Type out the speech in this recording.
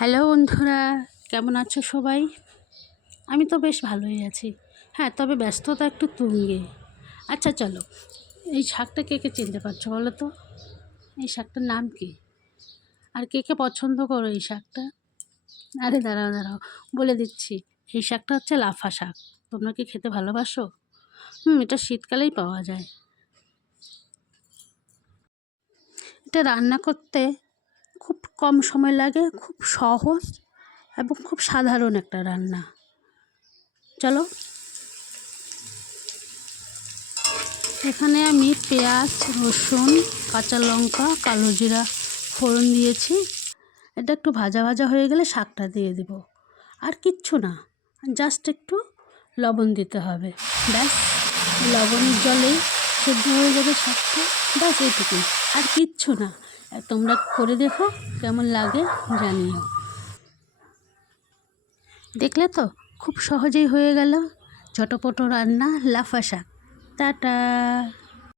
Hello বন্ধুরা, কেমন আছো সবাই? আমি তো বেশ ভালোই আছি। হ্যাঁ, তবে ব্যস্ততা একটু তুঙ্গে। আচ্ছা চলো, এই শাকটা কে কে চিনতে পারছো বলো তো? এই শাকটার নাম কি? আর কে কে পছন্দ করো এই শাকটা? আরে দাঁড়াও দাঁড়াও, বলে দিচ্ছি। এই শাকটা হচ্ছে লাফা শাক। তোমরা কি খেতে ভালোবাসো? এটা শীতকালেই পাওয়া যায়। এটা রান্না করতে খুব কম সময় লাগে, খুব সহজ এবং খুব সাধারণ একটা রান্না। চলো, এখানে আমি পেঁয়াজ, রসুন, কাঁচা লঙ্কা, কালো জিরা ফোড়ন দিয়েছি। এটা একটু ভাজা ভাজা হয়ে গেলে শাকটা দিয়ে দেব। আর কিচ্ছু না, জাস্ট একটু লবণ দিতে হবে। ব্যাস, লবণের জলেই সেদ্ধ হয়ে যাবে শাকটা। ব্যাস এইটুকুই, আর কিচ্ছু না। তোমরা করে দেখো, কেমন লাগে জানিও। দেখলে তো, খুব সহজেই হয়ে গেল ঝটপট রান্না লাফা শাক। টাটা।